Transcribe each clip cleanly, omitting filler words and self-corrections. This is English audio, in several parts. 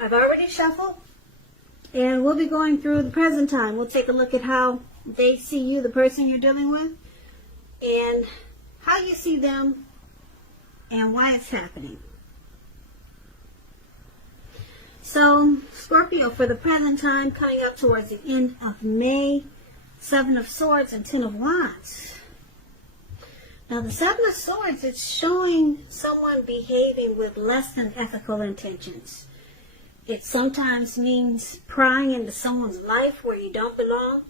I've already shuffled, and we'll be going through the present time. We'll take a look at how they see you, the person you're dealing with, and how you see them, and why it's happening. So, Scorpio, for the present time, coming up towards the end of May, Seven of Swords and Ten of Wands. Now, the Seven of Swords, it's showing someone behaving with less than ethical intentions. It sometimes means prying into someone's life where you don't belong.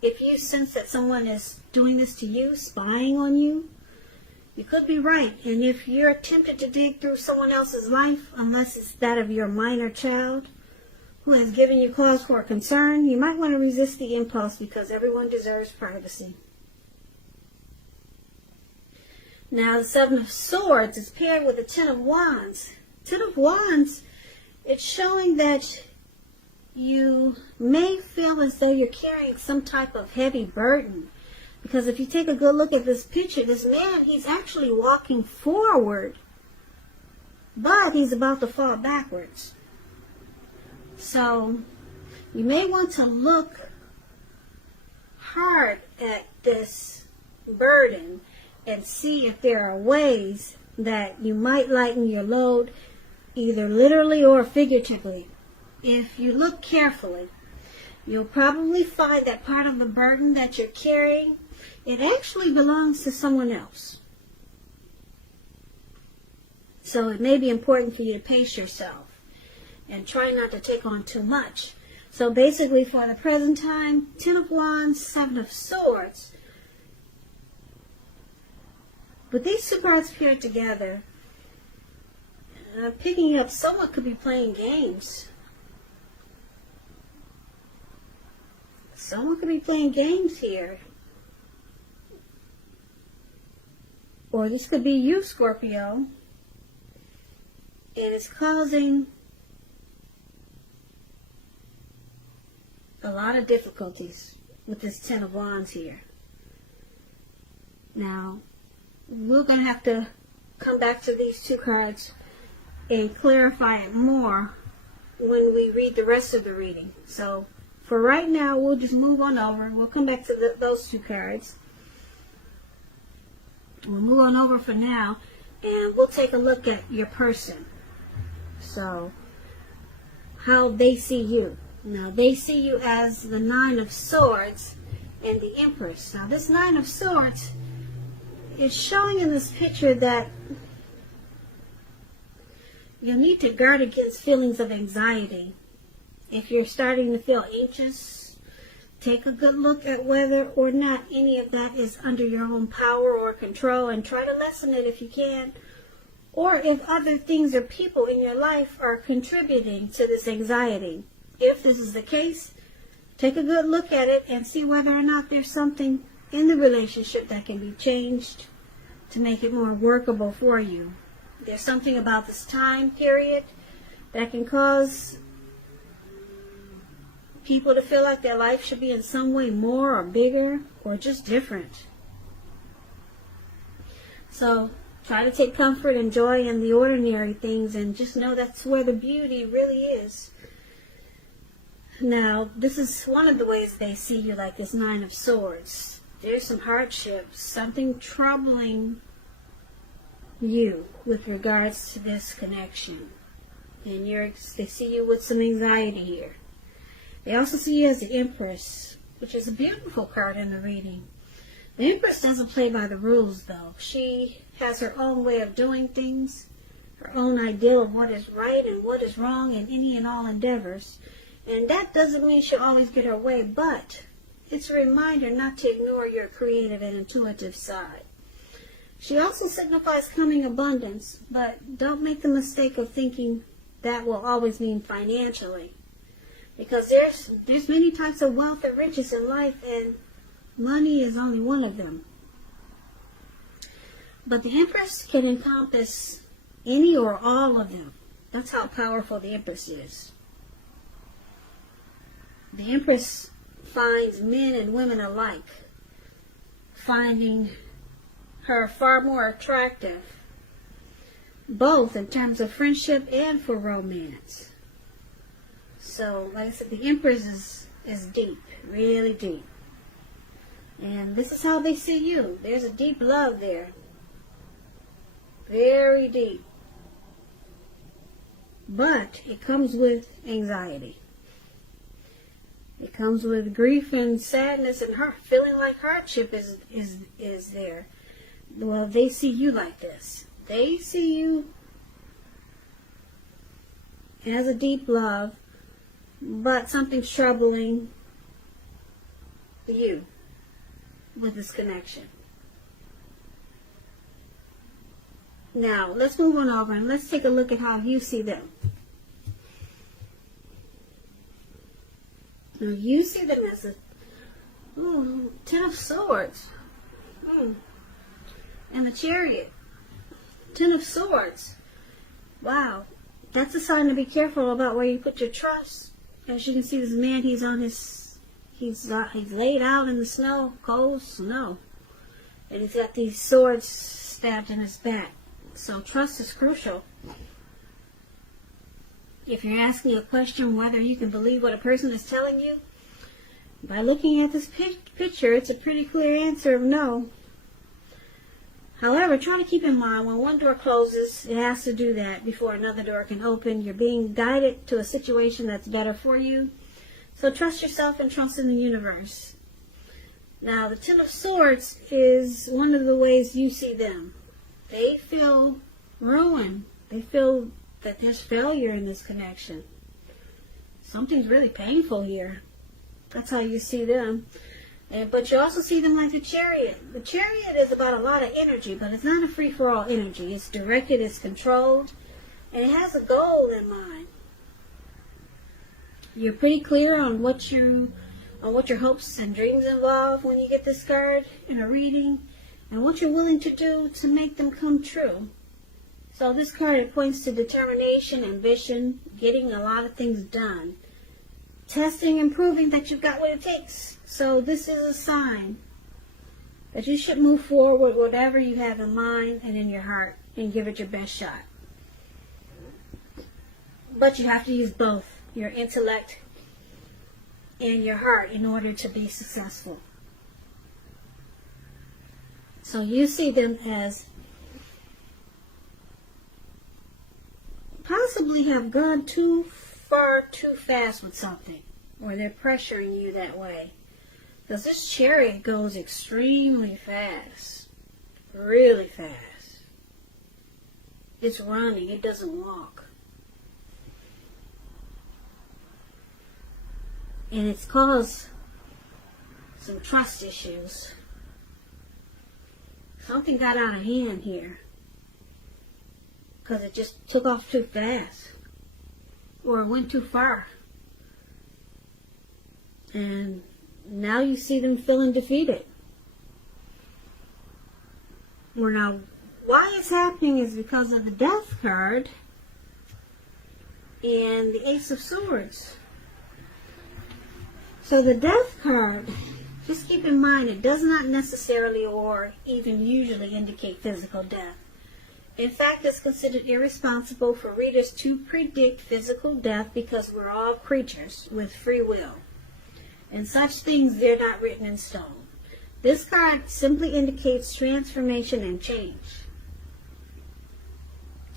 If you sense that someone is doing this to you, spying on you, you could be right. And if you're tempted to dig through someone else's life, unless it's that of your minor child who has given you cause for concern, you might want to resist the impulse, because everyone deserves privacy. Now, the Seven of Swords is paired with the Ten of Wands. Ten of Wands, it's showing that you may feel as though you're carrying some type of heavy burden. Because if you take a good look at this picture, this man, he's actually walking forward, but he's about to fall backwards. So, you may want to look hard at this burden and see if there are ways that you might lighten your load, either literally or figuratively. If you look carefully, you'll probably find that part of the burden that you're carrying, it actually belongs to someone else. So it may be important for you to pace yourself and try not to take on too much. So basically, for the present time, Ten of Wands, Seven of Swords. But these two cards paired together, picking up, someone could be playing games. Someone could be playing games here. Or this could be you, Scorpio. And it's causing a lot of difficulties with this Ten of Wands here. Now, we're going to have to come back to these two cards and clarify it more when we read the rest of the reading. So, for right now, we'll just move on over. We'll come back to those two cards. We'll move on over for now, and we'll take a look at your person. So, how they see you. Now, they see you as the Nine of Swords and the Empress. Now, this Nine of Swords is showing in this picture that you'll need to guard against feelings of anxiety. If you're starting to feel anxious, take a good look at whether or not any of that is under your own power or control, and try to lessen it if you can. Or if other things or people in your life are contributing to this anxiety. If this is the case, take a good look at it and see whether or not there's something in the relationship that can be changed to make it more workable for you. There's something about this time period that can cause people to feel like their life should be in some way more or bigger or just different. So try to take comfort and joy in the ordinary things, and just know that's where the beauty really is. Now, this is one of the ways they see you, like this Nine of Swords. There's some hardships, something troubling you with regards to this connection. And they see you with some anxiety here. They also see you as the Empress, which is a beautiful card in the reading. The Empress doesn't play by the rules, though. She has her own way of doing things, her own ideal of what is right and what is wrong in any and all endeavors. And that doesn't mean she'll always get her way, but it's a reminder not to ignore your creative and intuitive side. She also signifies coming abundance, but don't make the mistake of thinking that will always mean financially. Because there's many types of wealth and riches in life, and money is only one of them. But the Empress can encompass any or all of them. That's how powerful the Empress is. The Empress finds men and women alike, finding her far more attractive, both in terms of friendship and for romance. So, like I said, the Empress is deep, really deep. And this is how they see you. There's a deep love there. Very deep. But it comes with anxiety. It comes with grief and sadness and feeling like hardship is there. Well, they see you like this. They see you as a deep love, but something's troubling you with this connection. Now, let's move on over and let's take a look at how you see them. Now, you see them as a Ten of Swords. And the Chariot. Ten of Swords. Wow. That's a sign to be careful about where you put your trust. As you can see, this man, he's laid out in the snow, cold snow. And he's got these swords stabbed in his back. So trust is crucial. If you're asking a question whether you can believe what a person is telling you, by looking at this picture, it's a pretty clear answer of no. However, try to keep in mind when one door closes, it has to do that before another door can open. You're being guided to a situation that's better for you. So trust yourself and trust in the universe. Now, the Ten of Swords is one of the ways you see them. They feel ruin. They feel that there's failure in this connection. Something's really painful here. That's how you see them. But you also see them like the Chariot. The Chariot is about a lot of energy, but it's not a free-for-all energy. It's directed, it's controlled, and it has a goal in mind. You're pretty clear on what your hopes and dreams involve when you get this card in a reading, and what you're willing to do to make them come true. So this card, it points to determination, ambition, getting a lot of things done, testing and proving that you've got what it takes. So this is a sign that you should move forward with whatever you have in mind and in your heart and give it your best shot. But you have to use both your intellect and your heart in order to be successful. So you see them as possibly have gone too far too fast with something, or they're pressuring you that way. Because this Chariot goes extremely fast, really fast. It's running, it doesn't walk. And it's caused some trust issues. Something got out of hand here. Because it just took off too fast. Or it went too far. And now you see them feeling defeated. Well, now, why it's happening is because of the Death card and the Ace of Swords. So the Death card, just keep in mind, it does not necessarily or even usually indicate physical death. In fact, it's considered irresponsible for readers to predict physical death because we're all creatures with free will. And such things, they're not written in stone. This card simply indicates transformation and change.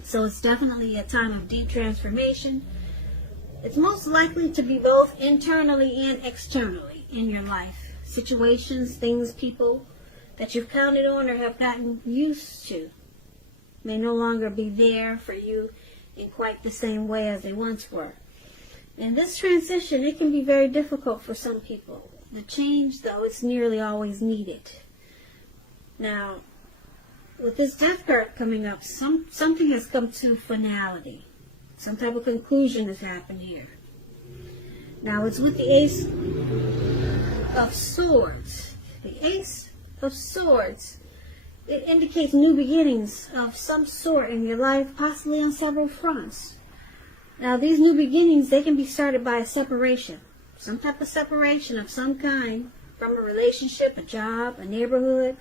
So it's definitely a time of deep transformation. It's most likely to be both internally and externally in your life. Situations, things, people that you've counted on or have gotten used to may no longer be there for you in quite the same way as they once were. And this transition, it can be very difficult for some people. The change, though, it's nearly always needed. Now, with this Death card coming up, something has come to finality. Some type of conclusion has happened here. Now, it's with the Ace of Swords. The Ace of Swords, it indicates new beginnings of some sort in your life, possibly on several fronts. Now, these new beginnings, they can be started by a separation. Some type of separation of some kind from a relationship, a job, a neighborhood.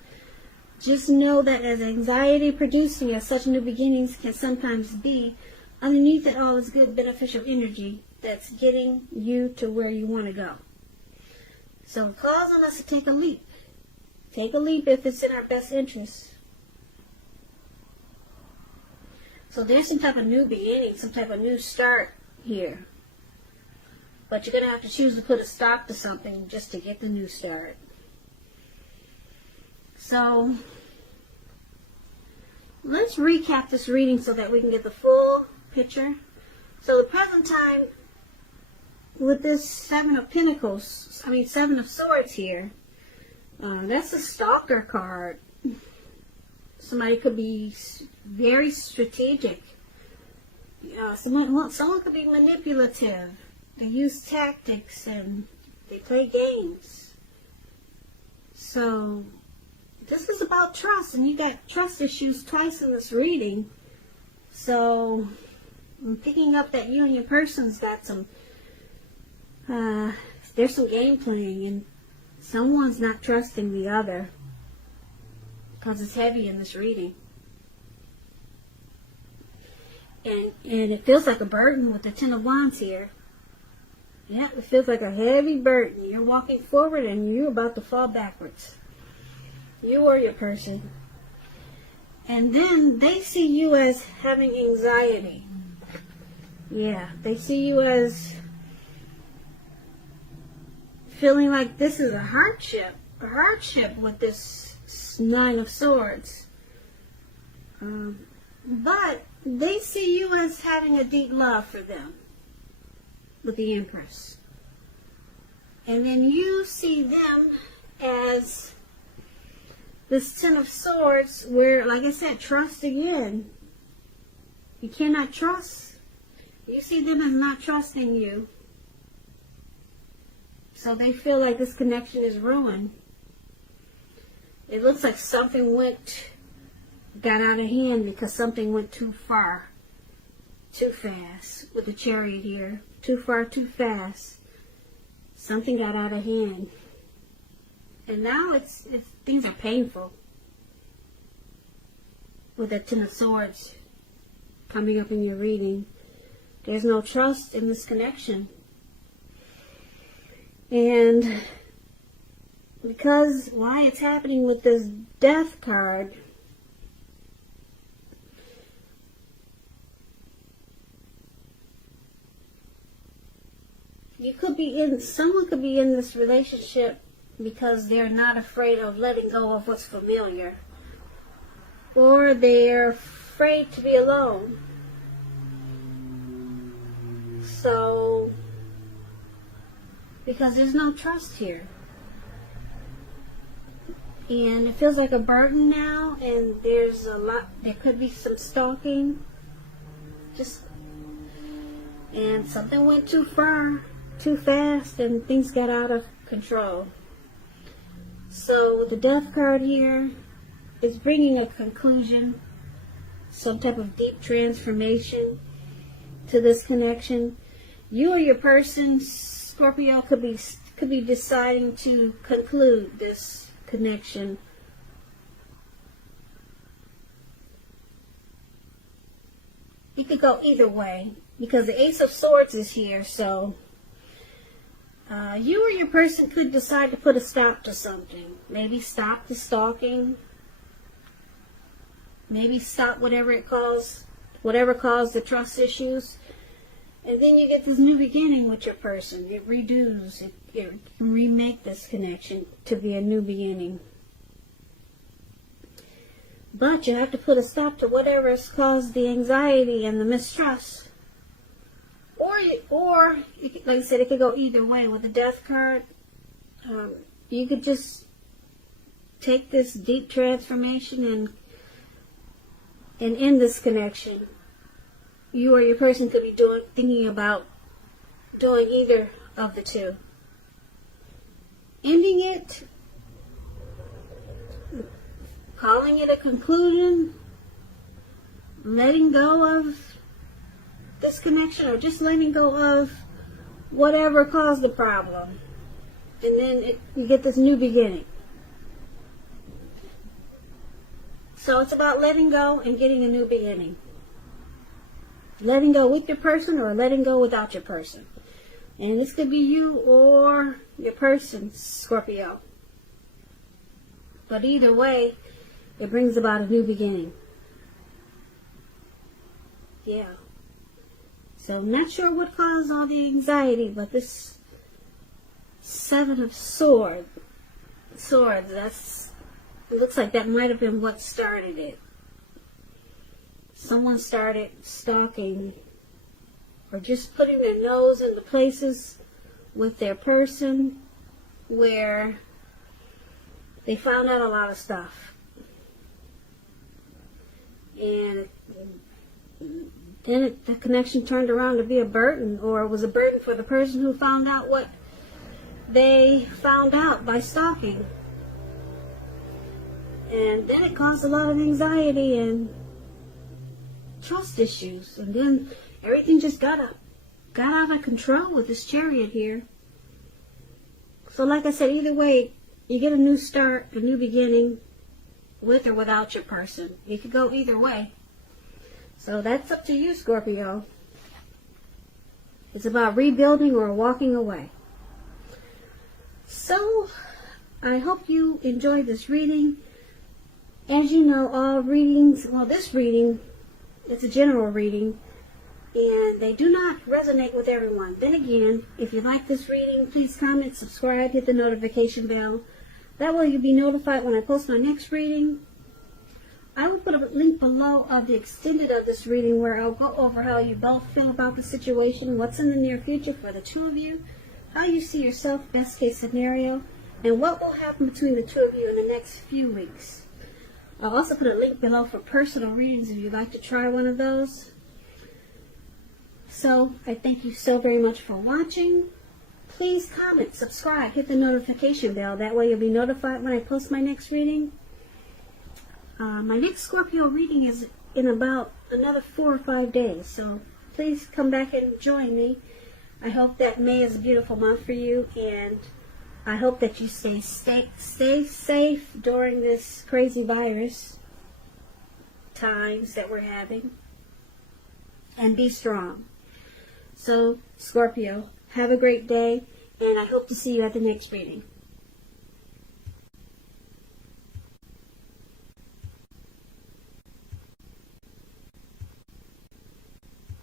Just know that as anxiety producing as such new beginnings can sometimes be, underneath it all is good beneficial energy that's getting you to where you want to go. So it calls on us to take a leap. Take a leap if it's in our best interest. So there's some type of new beginning, some type of new start here. But you're going to have to choose to put a stop to something just to get the new start. So let's recap this reading so that we can get the full picture. So the present time with this Seven of Swords here, that's a stalker card. Somebody could be very strategic. Someone could be manipulative. They use tactics and they play games. So this is about trust, and you got trust issues twice in this reading. So I'm picking up that you and your person's got some, there's some game playing, and someone's not trusting the other because it's heavy in this reading. And it feels like a burden with the Ten of Wands here. Yeah, it feels like a heavy burden. You're walking forward and you're about to fall backwards. You or your person. And then they see you as having anxiety. Yeah, they see you as feeling like this is a hardship with this Nine of Swords. But they see you as having a deep love for them with the Empress. And then you see them as this Ten of Swords where, like I said, trust again. You cannot trust. You see them as not trusting you. So they feel like this connection is ruined. It looks like something got out of hand because something went too far, too fast with the Chariot here. Too far, too fast. Something got out of hand. And now things are painful with that Ten of Swords coming up in your reading. There's no trust in this connection. And because why it's happening with this Death card, someone could be in this relationship because they're not afraid of letting go of what's familiar. Or they're afraid to be alone. So, because there's no trust here. And it feels like a burden now, and there could be some stalking. And something went too far, too fast, and things got out of control. So with the Death card here, it's bringing a conclusion, some type of deep transformation to this connection. You or your person, Scorpio, could be deciding to conclude this connection. You could go either way because the Ace of Swords is here, so you or your person could decide to put a stop to something. Maybe stop the stalking. Maybe stop whatever caused the trust issues. And then you get this new beginning with your person. It redos. It can remake this connection to be a new beginning. But you have to put a stop to whatever has caused the anxiety and the mistrust. Or like I said, it could go either way. With the Death card, you could just take this deep transformation and end this connection. You or your person could be thinking about doing either of the two. Ending it, calling it a conclusion, letting go of this connection, or just letting go of whatever caused the problem. And then you get this new beginning. So it's about letting go and getting a new beginning. letting go with your person or letting go without your person. And this could be you or your person, Scorpio. But either way, it brings about a new beginning. Yeah. So I'm not sure what caused all the anxiety, but this Seven of Swords, it looks like that might have been what started it. Someone started stalking or just putting their nose into places with their person where they found out a lot of stuff. And then the connection turned around to be a burden, or it was a burden for the person who found out what they found out by stalking. And then it caused a lot of anxiety and trust issues. And then everything just got out of control with this Chariot here. So like I said, either way, you get a new start, a new beginning, with or without your person. You could go either way. So that's up to you, Scorpio. It's about rebuilding or walking away. So, I hope you enjoyed this reading. As you know, all readings, well, this reading, it's a general reading, and they do not resonate with everyone. Then again, if you like this reading, please comment, subscribe, hit the notification bell. That way you'll be notified when I post my next reading. I will put a link below of the extended of this reading where I'll go over how you both feel about the situation, what's in the near future for the two of you, how you see yourself, best case scenario, and what will happen between the two of you in the next few weeks. I'll also put a link below for personal readings if you'd like to try one of those. So, I thank you so very much for watching. Please comment, subscribe, hit the notification bell. That way you'll be notified when I post my next reading. My next Scorpio reading is in about another 4 or 5 days. So, please come back and join me. I hope that May is a beautiful month for you, and I hope that you stay safe during this crazy virus times that we're having, and be strong. So, Scorpio, have a great day, and I hope to see you at the next reading.